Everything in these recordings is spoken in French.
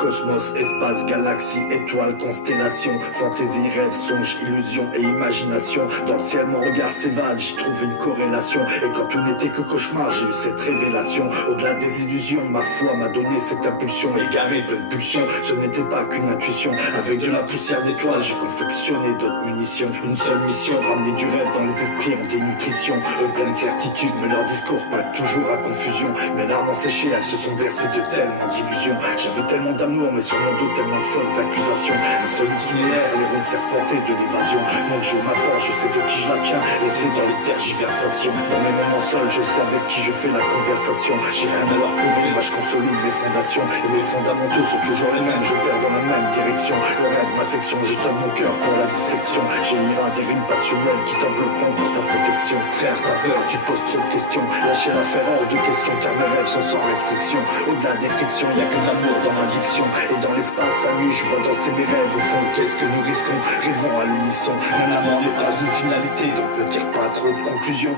Cosmos, espace, galaxie, étoiles, constellations, fantaisie, rêve, songe, illusion et imagination. Dans le ciel mon regard s'évade, j'y trouve une corrélation. Et quand tout n'était que cauchemar, j'ai eu cette révélation. Au-delà des illusions, ma foi m'a donné cette impulsion. Égarée, pleine pulsion, ce n'était pas qu'une intuition. Avec de la poussière d'étoiles, j'ai confectionné d'autres munitions. Une seule mission, ramener du rêve dans les esprits en dénutrition. Eux plein de certitude, mais leur discours peint toujours à confusion. Mes larmes ont séché, elles se sont bercées de tellement d'illusions. J'avais tellement d'amour, mais sur mon dos tellement de fausses accusations. Un solide itinéraire, les routes serpentées de l'évasion. Mon jeu, ma force, je sais de qui je la tiens. Et c'est dans les tergiversations. Dans mes moments seuls, je sais avec qui je fais la conversation. J'ai rien à leur prouver, moi je consolide mes fondations. Et mes fondamentaux sont toujours les mêmes, je perds dans la même direction. Le rêve, ma section, je donne mon cœur pour la dissection. J'ai l'ira des rimes passionnelles qui t'envelopperont pour ta protection. Frère, t'as peur, tu te poses trop de questions. Lâcher l'affaire hors de question, car mes rêves sont sans restriction. Au-delà des frictions, y'a que de l'amour dans ma diction. Et dans l'espace, à nuit, je vois danser mes rêves. Au fond, qu'est-ce que nous risquons? Rêvons à l'unisson. Même la mort n'est pas une finalité, donc ne tire pas trop de conclusions.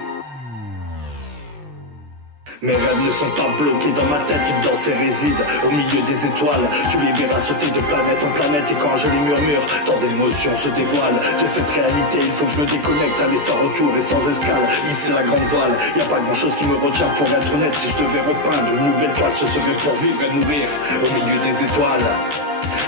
Mes rêves ne sont pas bloqués dans ma tête, ils dansent et résident au milieu des étoiles. Tu les verras sauter de planète en planète et quand je les murmure, tant d'émotions se dévoilent. De cette réalité, il faut que je me déconnecte, aller sans retour et sans escale. Ici la grande voile, y a pas grand chose qui me retient pour être honnête. Si je devais repeindre une nouvelle toile, ce serait pour vivre et mourir au milieu des étoiles.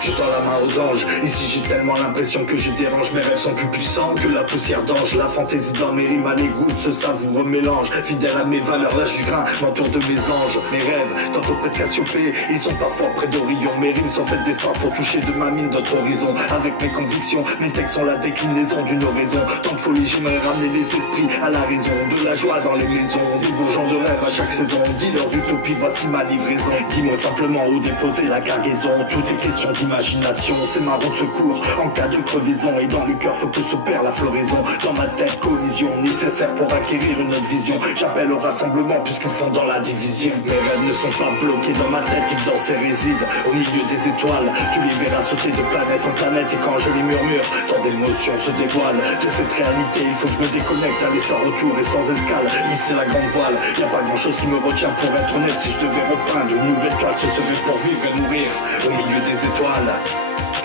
Je tends la main aux anges, ici j'ai tellement l'impression que je dérange. Mes rêves sont plus puissants que la poussière d'ange. La fantaisie dans mes rimes à l'écoute, ce savoureux mélange. Fidèle à mes valeurs, lâche du grain, m'entoure de mes anges. Mes rêves, tantôt près de Cassiopée, ils sont parfois près d'Orion. Mes rimes sont faites d'espoir pour toucher de ma mine d'autres horizons. Avec mes convictions, mes textes sont la déclinaison d'une oraison. Tant de folie, j'aimerais ramener les esprits à la raison. De la joie dans les maisons, des beaux gens de rêve à chaque saison. Dis-leur d'utopie, voici ma livraison. Dis-moi simplement où déposer la cargaison. Tout est question d'imagination, c'est ma route de secours en cas de crevaison. Et dans le cœur faut que s'opère la floraison. Dans ma tête collision nécessaire pour acquérir une autre vision. J'appelle au rassemblement puisqu'ils font dans la division. Mes rêves ne sont pas bloqués dans ma tête, ils dansent et résident au milieu des étoiles. Tu les verras sauter de planète en planète et quand je les murmure, tant d'émotions se dévoilent. De cette réalité, il faut que je me déconnecte, aller sans retour et sans escale. Ici la grande voile, y a pas grand chose qui me retient pour être honnête. Si je devais repeindre une nouvelle toile, ce serait pour vivre et mourir au milieu des étoiles.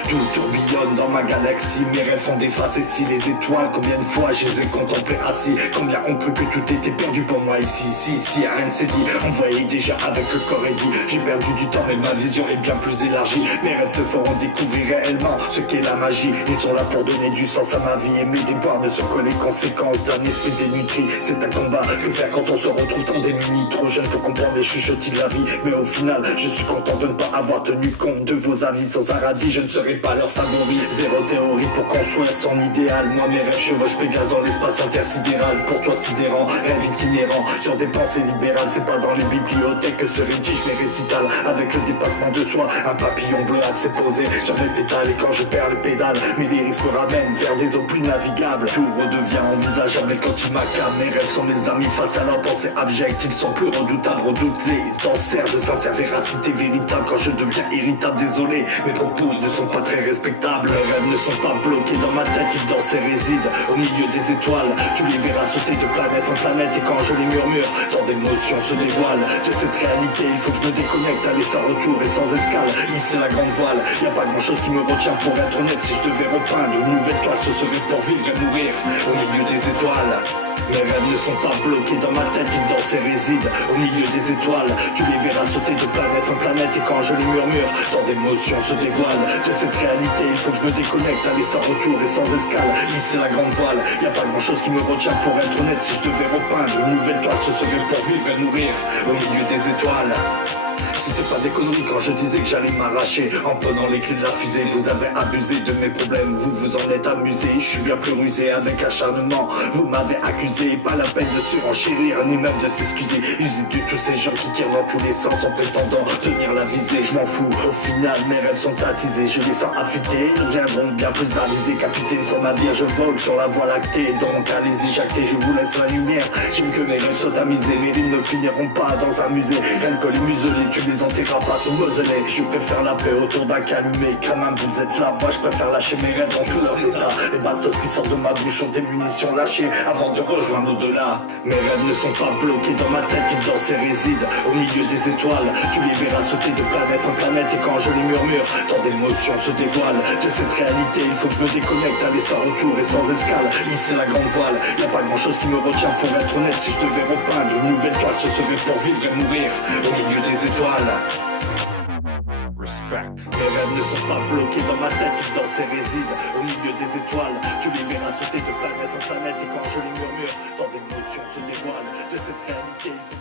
Tout tourbillonne dans ma galaxie, mes rêves font des faces et si les étoiles, combien de fois je les ai contemplées assis. Combien ont cru que tout était perdu pour moi ici. Si, rien ne s'est dit, on voyait déjà avec le corps et dit. J'ai perdu du temps mais ma vision est bien plus élargie. Mes rêves te feront découvrir réellement ce qu'est la magie. Ils sont là pour donner du sens à ma vie et mes déboires ne sont que les conséquences d'un esprit dénutri. C'est un combat, que faire quand on se retrouve tant démuni. Trop jeune pour comprendre les chuchotis de la vie. Mais au final, je suis content de ne pas avoir tenu compte de vos avis. Sans un radis, je ne serai pas leur favori. Zéro théorie pour construire son idéal. Moi mes rêves chevauchent Pégase dans l'espace intersidéral. Pour toi sidérant, rêve itinérant sur des pensées libérales. C'est pas dans les bibliothèques que se rédigent mes récitals. Avec le dépassement de soi, un papillon bleuâtre s'est posé sur mes pétales. Et quand je perds le pédale, mes lyrics me ramènent vers des eaux plus navigables. Tout redevient envisageable et quand il m'accable. Mes rêves sont mes amis face à leur pensée abjecte. Ils sont plus redoutables, redoute-les. Ils t'en servent de sincère véracité véritable. Quand je deviens irritable, désolé, mes propos ne sont pas très respectables. Mes rêves ne sont pas bloqués dans ma tête, ils dansent et résident au milieu des étoiles. Tu les verras sauter de planète en planète et quand je les murmure, tant d'émotions se dévoilent. De cette réalité, il faut que je me déconnecte, aller sans retour et sans escale. Ici la grande voile, y a pas grand chose qui me retient pour être honnête. Si je devais repeindre une nouvelle toile, ce serait pour vivre et mourir au milieu des étoiles. Mes rêves ne sont pas bloqués dans ma tête, ils dansent et résident au milieu des étoiles. Tu les verras sauter de planète en planète et quand je les murmure, tant d'émotions se dévoilent. De cette réalité, il faut que je me déconnecte, aller sans retour et sans escale. Ici la grande voile, y a pas grand chose qui me retient pour être honnête. Si je devais repeindre une nouvelle toile, ce serait pour vivre et mourir au milieu des étoiles. C'était pas des conneries quand je disais que j'allais m'arracher en prenant les clés de la fusée. Vous avez abusé de mes problèmes, vous vous en êtes amusé. Je suis bien plus rusé avec acharnement. Vous m'avez accusé, pas la peine de surenchérir ni même de s'excuser. Usez de tous ces gens qui tirent dans tous les sens en prétendant tenir la visée. Je m'en fous, au final mes rêves sont attisés. Je les sens affûtés, ils viendront bien plus avisés. Capitaine sans navire, je vogue sur la voie lactée. Donc allez-y jacter, je vous laisse la lumière. J'aime que mes rêves soient tamisés, mes rimes ne finiront pas dans un musée. Rien que les muselés, tu les enterras pas sous mausolée. Je préfère la paix autour d'un calumet. Comme un bout de là, moi je préfère lâcher mes rêves dans tous leurs états. Les bastos qui sortent de ma bouche sont des munitions lâchées avant de rejoindre rejoindre l'au-delà. Mes rêves ne sont pas bloqués dans ma tête, ils dansent et résident au milieu des étoiles. Tu les verras sauter de planète en planète, et quand je les murmure, tant d'émotions se dévoilent. De cette réalité, il faut que je me déconnecte, aller sans retour et sans escale. Lisser la grande voile, y a pas grand chose qui me retient pour être honnête. Si je devais repeindre une nouvelle toile, ce serait pour vivre et mourir au milieu des étoiles. Respect. Mes rêves ne sont pas bloqués dans ma tête, ils dansent et résident au milieu des étoiles. Tu les verras sauter de planète en planète, et quand je les murmure, tant d'émotions se dévoilent. De cette réalité, il faut